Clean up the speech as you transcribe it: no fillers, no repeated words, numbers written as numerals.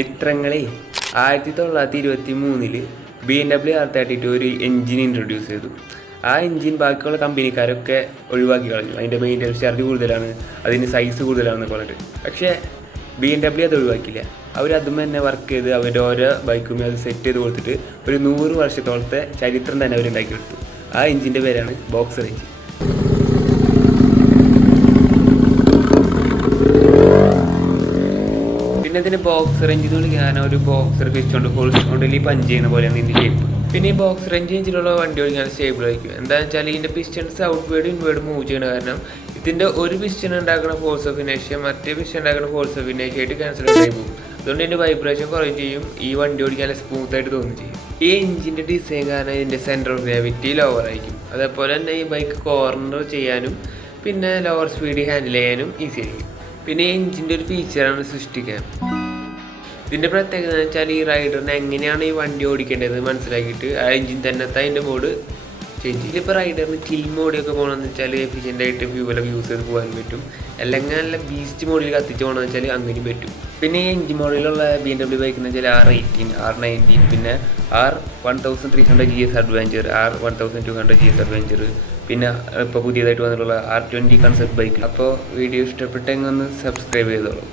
മിത്രങ്ങളെ 1923 BMW R32 ഒരു engine introduce ചെയ്തു. ആ എൻജിൻ ബാക്കിയുള്ള കമ്പനിക്കാരൊക്കെ ഒഴിവാക്കി കളഞ്ഞു. അതിൻ്റെ മെയിൻ്റനൻസ് ചാർജ് കൂടുതലാണ്, അതിന് സൈസ് കൂടുതലാണെന്നൊക്കെ പറഞ്ഞിട്ട്. പക്ഷേ BMW അത് ഒഴിവാക്കില്ല. അവരതും തന്നെ വർക്ക് ചെയ്ത് അവരുടെ ഓരോ ബൈക്കും അത് സെറ്റ് ചെയ്ത് കൊടുത്തിട്ട് ഒരു 100 വർഷത്തോളത്തെ ചരിത്രം തന്നെ അവരുണ്ടാക്കിയെടുത്തു. ആ എൻജിൻ്റെ പേരാണ് ബോക്സർ എൻജിൻ. പിന്നെ ഇതിന് ബോക്സർ എഞ്ചിൻ വിളിക്കാൻ ഒരു ബോക്സർ വെച്ചുകൊണ്ട് ഹോൾസ്കൊണ്ടിൽ പഞ്ച് ചെയ്യുന്ന പോലെയാണ് ഇതിൻ്റെ ഷേപ്പ്. പിന്നെ ഈ ബോക്സർ എഞ്ചിനുള്ള വണ്ടി ഓടിക്കാൻ സ്റ്റേബിൾ ആയിരിക്കും. എന്താണെന്ന് വെച്ചാൽ ഇതിൻ്റെ പിസ്റ്റൺസ് ഔട്ട്വേർഡ് ഇൻവേർഡ് മൂവ് ചെയ്യുന്ന കാരണം ഇതിൻ്റെ ഒരു പിസ്റ്റൺ ഉണ്ടാക്കുന്ന ഫോഴ്സ് ഓഫ് ഇനേഷ്യ മറ്റേ പിസ്റ്റൺ ഉണ്ടാക്കുന്ന ഫോഴ്സ് ഓഫ് ഇനേഷ്യ ആയിട്ട് ക്യാൻസൽ ആയി പോകും. അതുകൊണ്ട് ഇതിൻ്റെ വൈബ്രേഷൻ കുറയും ചെയ്യും. ഈ വണ്ടി ഓടിക്കാൻ സ്മൂത്ത് ആയിട്ട് തോന്നും ചെയ്യും. ഈ എഞ്ചിൻ്റെ ഡിസൈൻ കാരണം ഇതിൻ്റെ സെൻറ്റർ ഓഫ് ഗ്രാവിറ്റി ലോവർ ആയിരിക്കും. അതേപോലെ തന്നെ ഈ ബൈക്ക് കോർണർ ചെയ്യാനും പിന്നെ ലോവർ സ്പീഡ് ഹാൻഡിൽ ചെയ്യാനും ഈസി ആയിരിക്കും. പിന്നെ ഈ എഞ്ചിൻ്റെ ഒരു ഫീച്ചറാണ് സൃഷ്ടിക്കാൻ. ഇതിൻ്റെ പ്രത്യേകത എന്ന് വെച്ചാൽ ഈ റൈഡറിന് എങ്ങനെയാണ് ഈ വണ്ടി ഓടിക്കേണ്ടത് മനസ്സിലാക്കിയിട്ട് ആ എഞ്ചിൻ തന്നെ അതിൻ്റെ മോഡ് ചേഞ്ച് ചെയ്യും. ഇപ്പോൾ റൈഡറിന് ചിൽ മോഡിയൊക്കെ പോകണമെന്ന് വെച്ചാൽ എഫിഷ്യൻ്റായിട്ട് ഫ്യൂവലൊക്കെ യൂസ് ചെയ്ത് പോകാൻ പറ്റും. അല്ലെങ്കിൽ നല്ല ബീസ്റ്റ് മോഡിൽ കത്തിച്ച് പോകണമെന്ന് വെച്ചാൽ അങ്ങനെയും പറ്റും. പിന്നെ ഈ എഞ്ചിൻ മോഡിലുള്ള BMW ബൈക്ക് എന്ന് വെച്ചാൽ R18, R19, പിന്നെ R1300 GS adventure, R1200 GS adventure, പിന്നെ ഇപ്പോൾ പുതിയതായിട്ട് വന്നിട്ടുള്ള R20 കൺസെപ്റ്റ് ബൈക്ക്. അപ്പോൾ വീഡിയോ ഇഷ്ടപ്പെട്ടെങ്കിൽ ഒന്ന് സബ്സ്ക്രൈബ് ചെയ്തോളൂ.